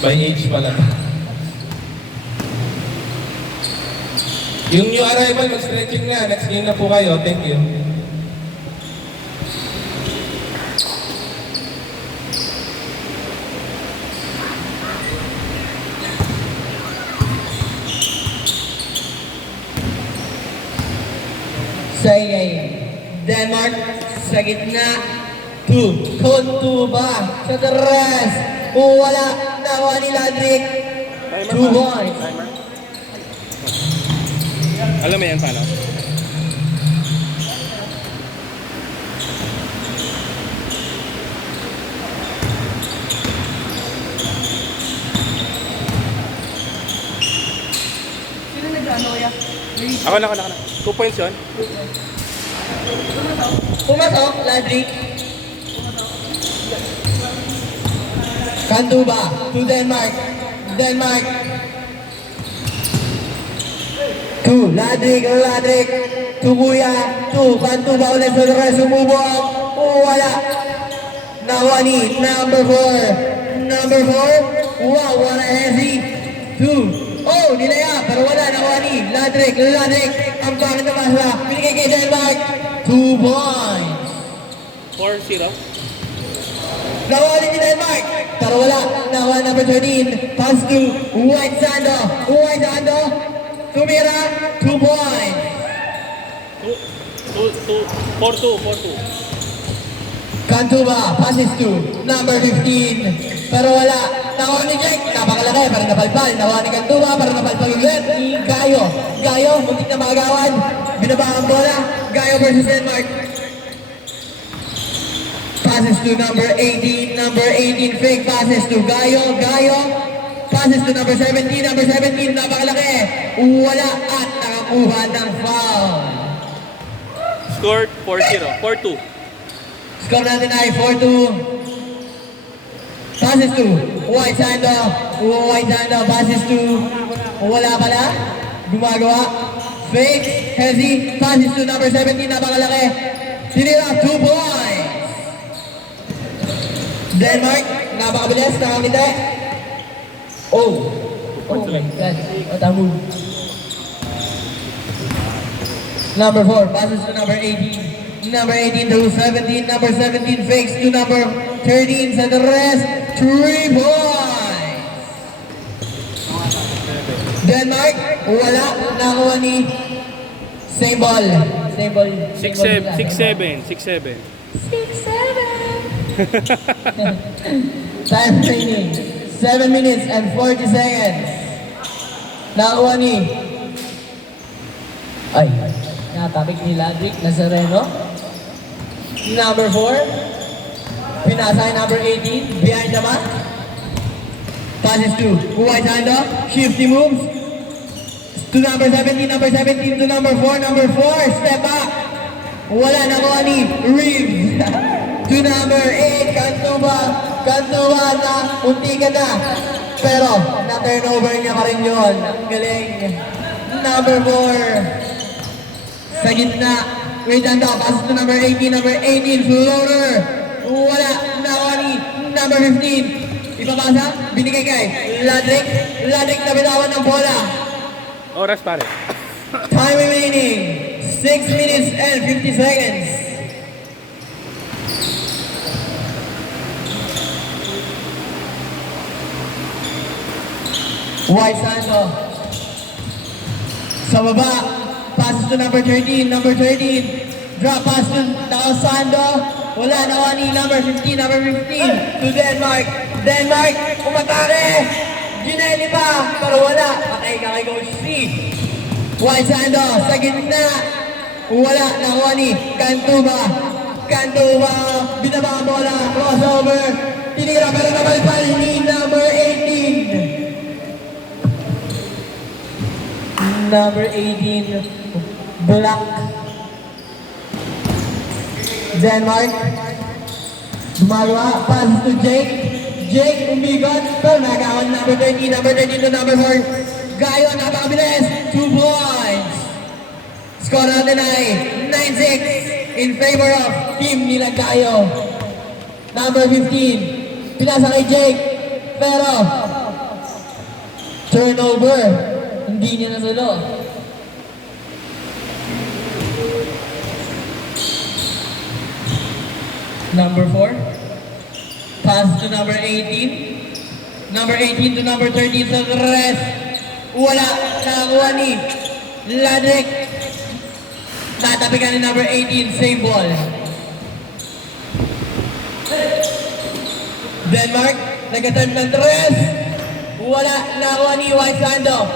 By age pala. Yung new arrival, mag-stretching na. Next game na po kayo. Thank you. Say Denmark sa gitna. 2. Kontuba sa teres. Wala. Nawa ni Ladrik. 2 points. Alam mo yan paano? Sino nag-ano ya? Ako na. 2 points yun. Pumasok, Ladrik. Kantuba to Denmark. Denmark. 2. Ladrik. To Kuya. 2. Kantuba ulit sa teres. Sumubok. Wala. Nawa ni number 4. Number 4. Wow, what a heavy. 2. Oh, nilaya. Pero wala. Nawa ni Ladrik. Ang pangit na masa. Binigay kay Denmark. 2 points. 4-0. Nawali ni Denmark. Pero wala. Nawa number 13. Pass to White Sando. Tumira. 2 points. 4-2. Kantuba. Passes to number 15. Pero wala. Nawa ni Jake. Napakalaki. Pero napalpal. Nawa ni Kantuba. Pero napalpal ulit ni Gayo. Muntik na magawan. Binaba ang bola. Gayo versus Denmark. Passes to number 18. Number 18 fake passes to Gayo. Passes to number 17. Number 17 napakalaki. Wala at nakakuha ng foul. Scored 4-0. 4-2. Score natin ay 4-2. Passes to White Sando. Passes to wala pala. Gumagawa. Fake. Heavy. Passes to number 17. Napakalaki. Tinira 2 points. Denmark, napakabilis, nakakita. Oh my God. Tamo. Number 4, passes to number 18. Number 18 to 17. Number 17 fakes to number 13. Sa the rest, 3 points. Denmark, wala. Nakakuha ni same ball. 6-7. 6-7. Time remaining. 7 minutes and 40 seconds. Nakakuha ni... Ay, natabik ni Ladrik Nazareno. Number 4. Pinasa kay number 18. Behind the back. Passes to White Sando. Shifty moves. To number 17. Number 17 to number 4. Number 4. Step back. Wala nakuha ni Reeves. To number 8, Kantuba na unti ka na. Pero, na-turnover niya pa rin yun. Ang galing. Number 4. Sa gitna. Wait, passes to number 18. Number 18, floater. Wala. Nakuha ni number 15. Ipapasa. Binigay kay Ladrik. Na bitawan ng bola. Oras pare. Time remaining. 6 minutes and 50 seconds. White Sando. Sa baba. Passes to number 13. Number 13. Drop pass to Nao Sando. Wala. Nawa ni number 15. Number 15 to Denmark. Umatake. Ginelli pa. Pero wala. Patay ka kay Coach C. White Sando. Sa gitna. Wala. Nakuha ni Kantuba. Binaba ang bola. Crossover. Tinira pero nabalpal ni number 18. Number 18, Black. Denmark. Gumagawa. Passes to Jake. Umigot. Pero nagawal number 13. Number 13 to number 4. Gayo, napakabilis. 2 points. Score natin ay 9-6 in favor of team nila Gayo. Number 15, pinasa kay Jake. Pero, turnover. Hindi niya nasulo. Number 4. Pass to number 18. Number 18 to number 13 sa rest. Wala. Nakakuha ni Ladrick. Natapikan ni number 18. Same ball. Denmark. Nag-attempt ng tres. Wala. Nakakuha ni White Sando.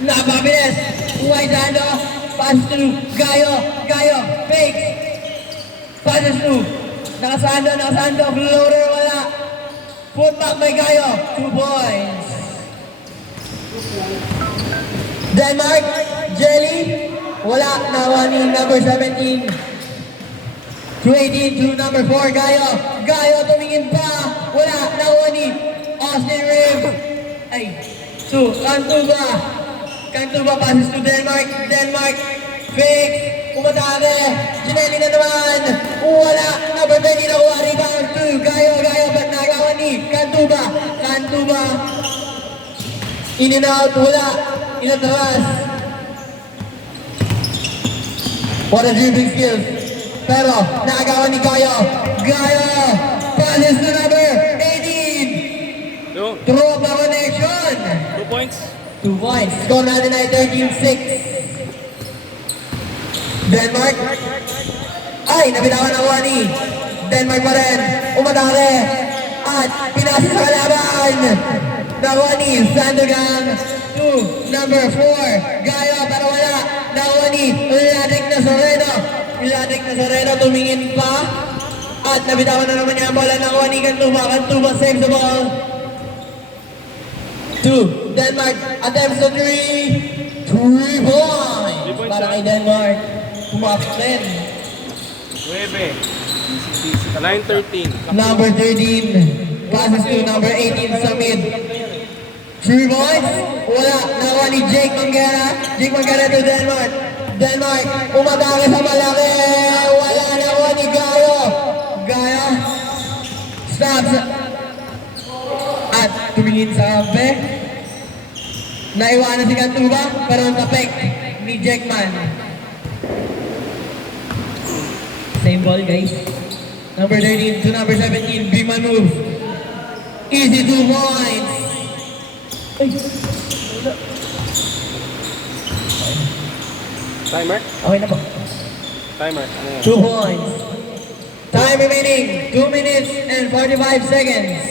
Napabilis. White Sando. Pass to Gayo. Gayo. Fakes. Passes to. Nakasando, floater, wala. Put back by Gayo, 2 points. Denmark, Jelly, wala. Nawa ni number 17. To 18 to number 4, Gayo. Gayo tumingin pa, wala. Nawa ni Austin Reeves. Ay, to Cantuba. Cantuba passes to Denmark. Denmark, fake. Umatake, Ginelli na naman, wala, number 20 na kuha, rebound to Gayo, ba't nagawa ni Cantuba, in and out, wala, inatras. What a dribbling skills, pero nagawa ni Gayo, passes to number 18, Yo, throw up na connection, 2 points. 2 points, score natin ay 13-6. Denmark. Ay, nabitawan ang Wani. Denmark pa rin. Umatake. At pinasa sa kalaban. Nawani. Sandogang to number 4. Gayo pero wala. Nawani. Ladrick na Soreno tumingin pa. At nabitawan na naman niya ang bola ng Wani. Cantuba saves the ball. 2. Denmark attempts to 3. 3 points. Para kay Denmark. Pumasok din. 9-13. Number 13. Passes to number 18 sa mid. 3 points. Wala. Nakuha ni Jake Mangera. Jake Mangera to Denmark. Denmark. Umatake sa malaki. Wala. Nakuha ni Gayo. Gayo. Stops. At tumingin sa kampe. Naiwanan si Cantuba. Pero tapik ni Jackman. Same ball, guys. Number 13 to number 17. Big man move. Easy 2 points. Ay, wala. Timer? Okay na ba? Timer. Ano yan? 2 points. Time remaining. 2 minutes and 45 seconds.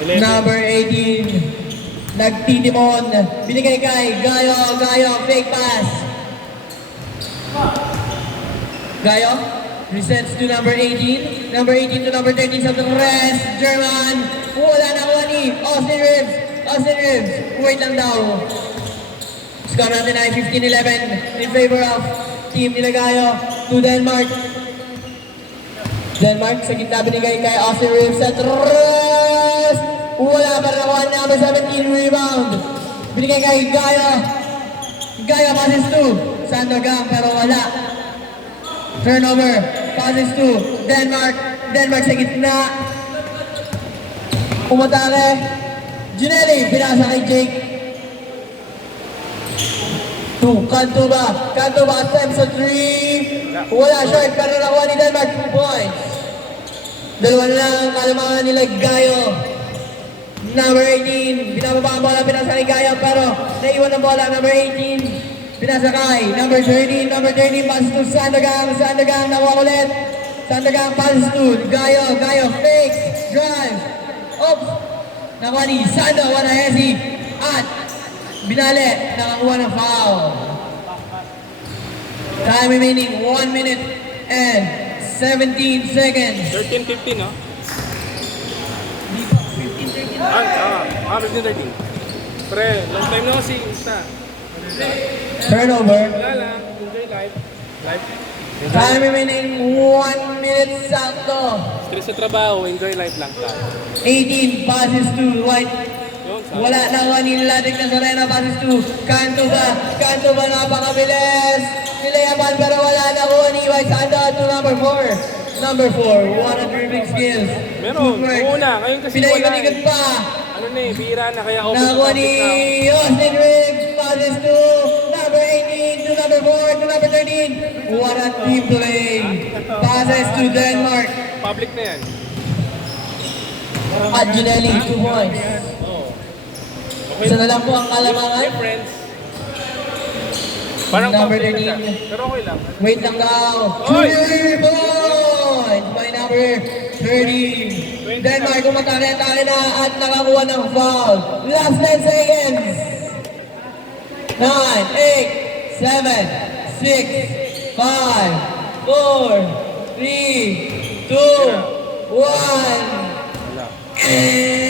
11. Number 18. Nagtitimon. Binigay kay Gayo. Fake pass. Gayo, resets to number 18. Number 18 to number 13 sa rest. German, wala na kuha ni Austin Reeves. Wait lang daw. Score natin ay 15-11 in favor of team nila Gayo to Denmark. Denmark, sa gitna binigay kay Austin Reeves at rest. Wala pa rin nakuha number 17 rebound. Binigay kay Gayo. Gayo passes to Sandogang pero wala. Turnover, passes to Denmark. Denmark sa gitna. Umatake. Ginelli, pinasa kay Jake. To Cantuba attempts a 3. Wala short, pero nakuha ni Denmark 2 points. Dalawa na lang ang kalamangan nila Gayo. Number 18, binababa ang bola, pinasa kay Gayo, pero naiwan ang bola. Number 18. Pinasakay, number 13 passes to Sandogang nakuha ulit. Sandogang passes to Gayo, fake, drive, oops, nakuha ni Sando, wala hesi, at binali, nakakuha ng foul. Time remaining, 1 minute and 17 seconds. 13-15, no? 15-13. 15-13. Pre, long time na kasi. Basta. Turnover. Wala lang. Enjoy life. Time remaining 1 minute sakto. Stress sa trabaho, enjoy life lang tayo. 18 passes to White. Yun, sa Wala na ni Ladrick na Soreno, passes to Cantuba napakabilis. Nilayapan pero wala na ni White Sando to number 4. Number 4, what a dribbling skills. Meron, Footwork. una, ngayon kasi wala Pinaiganigan eh. pa. Ano na eh, bihira na kaya open Nakakuha ni topic na. Austin Riggs. Passes to number 18, to number 4, to number 13. What a team play. Passes to Denmark. Public na yan. At Ginelli, 2 points. Okay. Isa na lang po ang kalamangan. Yeah, friends. Parang Number public na 13. siya. Pero okay lang. Wait lang daw. Oy! 3 points by number 13. Denmark kumatake-take na at nakakuha ng foul. Last 10 seconds. 9, 8, 7, 6, 5, 4, 3, 2, 1. Wala. And